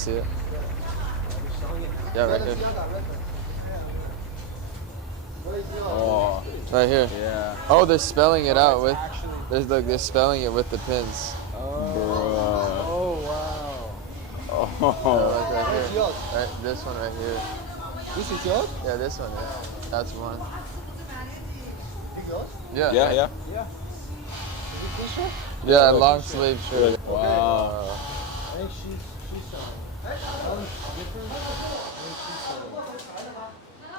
see it? Yeah, right here. Oh, Right here. yeah. Oh, they're spelling it out with. They're spelling it with the pins. Oh, wow. Like right here. yours? Right, this one right here. This is yours? Yeah, this one. Yeah. That's one. This yours? Yeah. Yeah, yeah. Yeah. Is it t-shirt? Yeah, long sleeve shirt. Wow. I think she's one's different. I think she's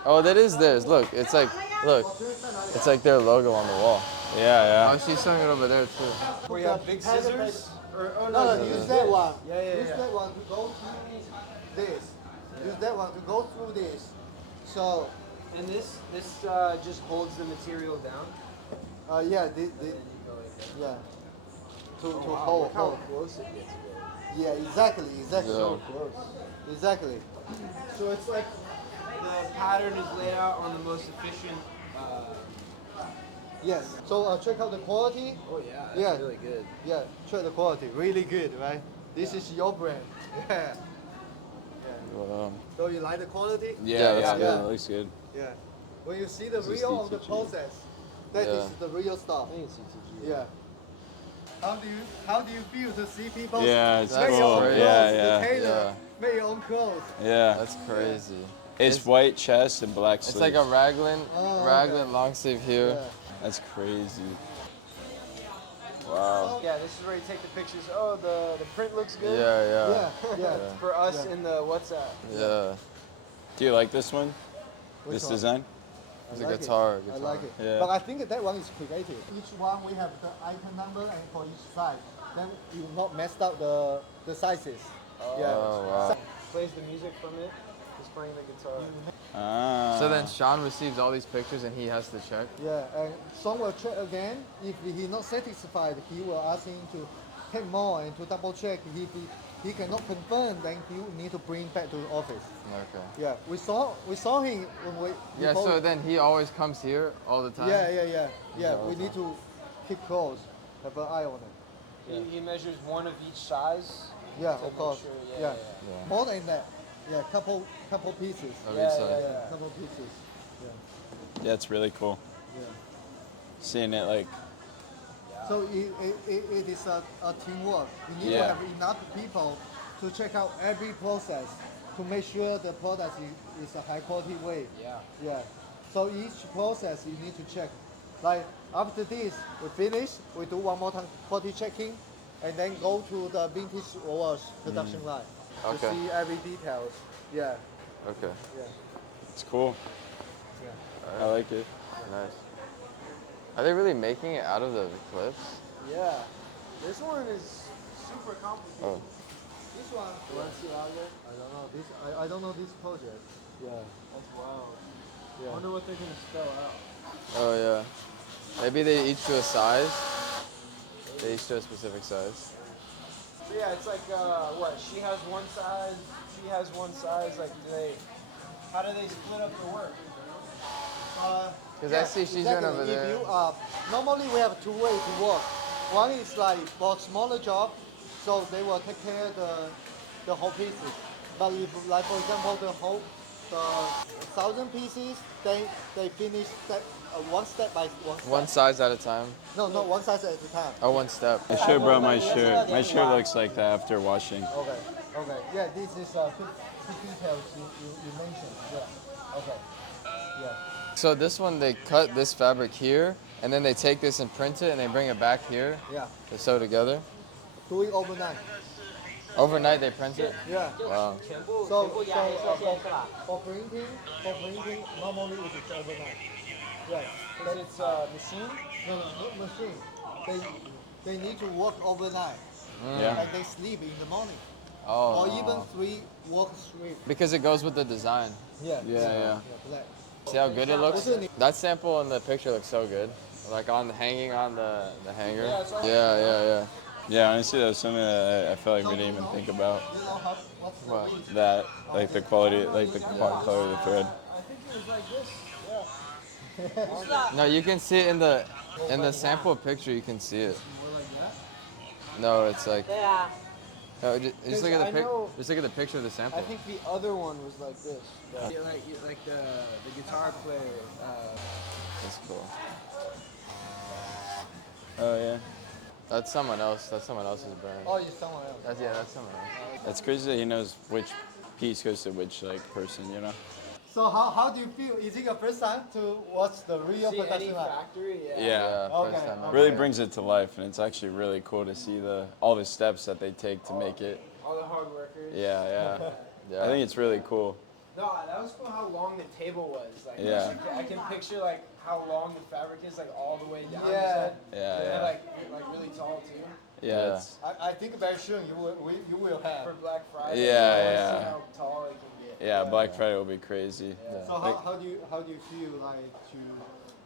Oh, that is theirs. Look, it's like their logo on the wall. Yeah, Oh, she's selling it over there too. where you have big scissors? No, use that one. Use that one to go through this. Use that one to go through this. So, And this just holds the material down. yeah, yeah. To hold. How close it gets. Yeah, exactly. Yeah. So close. Exactly. So it's like the pattern is laid out on the most efficient. Yes. So check out the quality. Oh yeah, that's Yeah. really good. Yeah, check the quality. Really good, right? This is your brand. Yeah. Wow. So you like the quality? Yeah, that's good. It looks good. Yeah. When you see the This is real of the CTG. process, that is Yeah. the real stuff. I think it's CTG. Yeah. How do you feel to see people Yeah, it's make cool. your own clothes, Yeah, the yeah. tailor, make your own clothes? Yeah. That's crazy. It's white chest and black It's sleeves. like a raglan, Oh, raglan okay. long sleeve here. Yeah. That's crazy. Wow. Yeah, this is where you take the pictures. Oh, the print looks good. Yeah. Yeah. For us in the WhatsApp. Yeah. Do you like this one? Which This one? design? It's a like it. guitar. I like it. Yeah. But I think that one is creative. Each one we have the item number and for each size. Then you not messed up the sizes. Yeah. Oh, wow. Plays the music from it. He's playing the guitar. Ah. So then Sean receives all these pictures and he has to check. Yeah, and Sean will check again. If he's not satisfied, he will ask him to take more and to double check. If he cannot confirm, then he will need to bring back to the office. Okay. Yeah, we saw him when we. Yeah, before- so then he always comes here all the time? Yeah. We need to keep close, have an eye on it. He measures one of each size. Yeah, to of make course. sure- Yeah. Yeah. More than that. Yeah, couple pieces. Of Yeah, each side. yeah. Couple pieces. Yeah. Yeah, it's really cool. Yeah. Seeing it like, So it is a teamwork. You need to Yeah. have enough people to check out every process to make sure the product is a high quality way. Yeah. Yeah. So each process you need to check. Like after this, we finish, we do one more time quality checking, and then go to the vintage wash production line to Okay. see every details. Yeah. Okay. Yeah. it's cool. Yeah. I like it. Nice. Are they really making it out of the clips? Yeah. This one is super complicated. Oh. This one. I don't know this. I don't know this project. Yeah. That's wild. I Yeah. wonder what they're gonna spell out. Oh, yeah. Maybe they each do a size? They each do a specific size. So yeah, it's like what? She has one size. She has one size. Like, how do they split up the work? Because I see she's doing over there. If you, normally we have two ways to work. One is like for smaller job, so they will take care of the whole pieces. But if, like for example, the 1,000 pieces, they finish one step by one step. One size at a time. No, not one size at a time. Oh, one step. I should have brought my shirt. My shirt looks like that after washing. Okay. Yeah, this is two details you mentioned. Yeah. Okay. Yeah. So this one, they cut this fabric here, and then they take this and print it, and they bring it back here Yeah. to sew together. Do it overnight. Overnight, they print it? Yeah. Wow. So for printing, normally it is overnight. Yeah. Because it's machine. No, not machine. They need to work overnight. Yeah. And they sleep in the morning. Oh. Or even 3 work straight. Because it goes with the design. Yeah. Yeah. Black. See how good it looks? That sample in the picture looks so good. Like hanging on the hanger. Yeah. Yeah, honestly, that was something that I feel like we didn't even think about. You know what's the What? weight? That, like the quality, like the color of the thread. I think it was like this. Yeah. No, you can see it in the sample picture. You can see it. More like that? No, it's like No, just look at the know- just look at the picture of the sample. I think the other one was like this. Yeah, like the guitar player. That's cool. Oh yeah. That's someone else. That's someone else's brand. Oh, it's someone else. That's someone else. It's crazy that he knows which piece goes to which like person, you know? So how do you feel? Is it your first time to watch the real See production any line? factory? Yeah. Okay. First time. Really brings it to life, and it's actually really cool to see all the steps that they take to make it. All the hard workers. Yeah. Yeah. I think it's really cool. No, that was cool how long the table was. Like, Yeah. I can picture like how long the fabric is, like all the way down. Yeah. They're like really tall too. Yeah. It's, I think very soon you will For have. Black Friday. Yeah, I wanna yeah. See how tall it can get. yeah, Black Friday will be crazy. So how do you feel like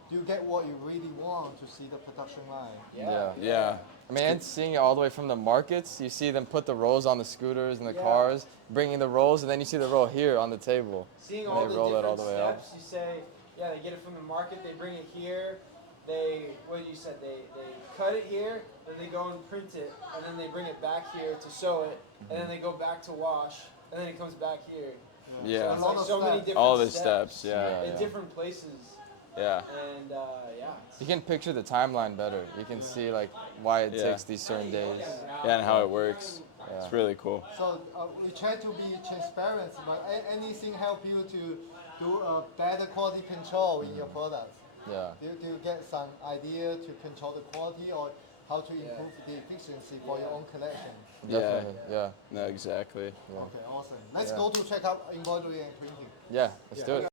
do you get what you really want to see the production line? Yeah. Yeah. I mean, and seeing it all the way from the markets, you see them put the rolls on the scooters and the cars, bringing the rolls, and then you see the roll here on the table. Seeing And all they the roll it different all the way up. steps, you say, yeah, they get it from the market, they bring it here, what you said, they cut it here, then they go and print it, and then they bring it back here to sew it, and then they go back to wash, and then it comes back here. Yeah. So it's like so many different All the steps. steps, yeah. In different places. Yeah. And yeah. You can picture the timeline better. You can see like why it takes these certain days. Yeah, and how it works. Yeah. It's really cool. So we try to be transparent, but anything help you to do a better quality control in your products? Yeah. Do you get some idea to control the quality or how to improve the efficiency for your own collection? Definitely. Yeah. No, exactly. Okay, awesome. Let's go to check out embroidery and printing. Yeah. Let's do it.